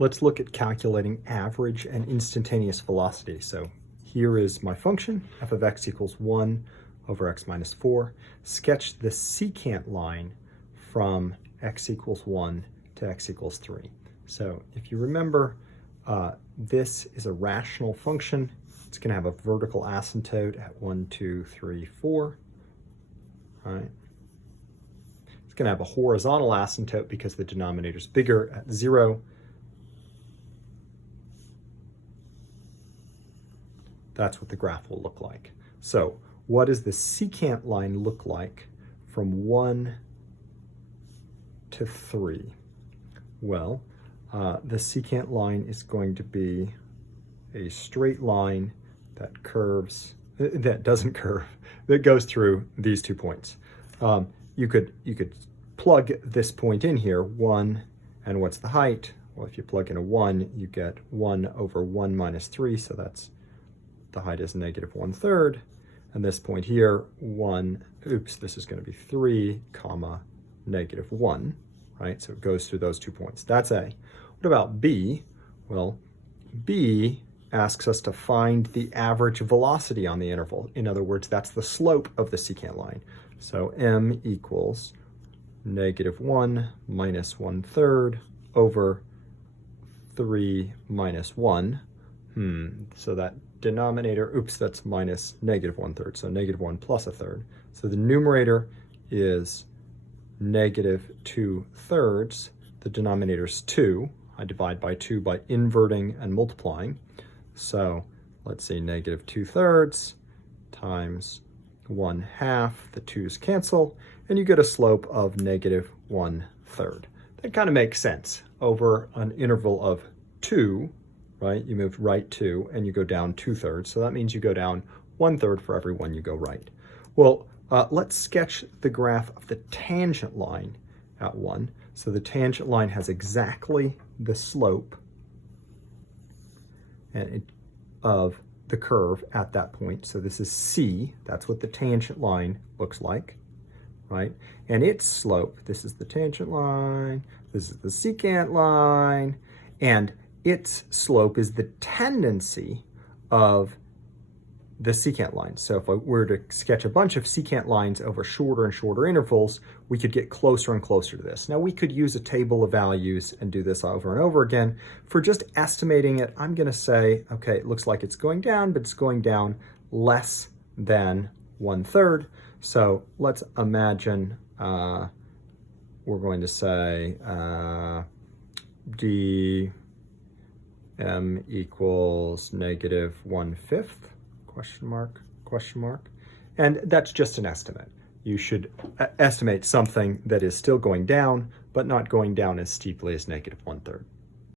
Let's look at calculating average and instantaneous velocity. So here is my function, f of x equals 1 over x minus 4. Sketch the secant line from x equals 1 to x equals 3. So if you remember, this is a rational function. It's going to have a vertical asymptote at 1, 2, 3, 4. All right. It's going to have a horizontal asymptote because the denominator is bigger at 0. That's what the graph will look like. So what does the secant line look like from 1 to 3? Well, the secant line is going to be a straight line that curves, that doesn't curve, that goes through these 2 points. You could plug this point in here, 1, and what's the height? Well, if you plug in a 1, you get 1 over 1 minus 3, so that's, the height is negative 1/3. And this point here, 1, oops, this is going to be 3 comma negative 1, right? So it goes through those 2 points. That's A. What about B? Well, B asks us to find the average velocity on the interval. In other words, that's the slope of the secant line. So m equals negative 1 minus 1/3 over 3 minus 1. So that denominator, oops, that's minus negative 1/3, so negative 1 plus 1/3. So the numerator is negative 2/3. The denominator is 2. I divide by 2 by inverting and multiplying. So let's say negative 2/3 times 1/2. The 2's cancel, and you get a slope of negative 1/3. That kind of makes sense. Over an interval of 2, right? You moved right 2 and you go down 2/3. So that means you go down 1/3 for every one you go right. Well, let's sketch the graph of the tangent line at 1. So the tangent line has exactly the slope of the curve at that point. So this is C. That's what the tangent line looks like, right? And its slope, this is the tangent line, this is the secant line, and its slope is the tendency of the secant line. So if I were to sketch a bunch of secant lines over shorter and shorter intervals, we could get closer and closer to this. Now we could use a table of values and do this over and over again. For just estimating it, I'm going to say, okay, it looks like it's going down, but it's going down less than 1/3. So let's imagine we're going to say dm equals negative 1/5. Question mark. And that's just an estimate. You should estimate something that is still going down, but not going down as steeply as negative 1/3.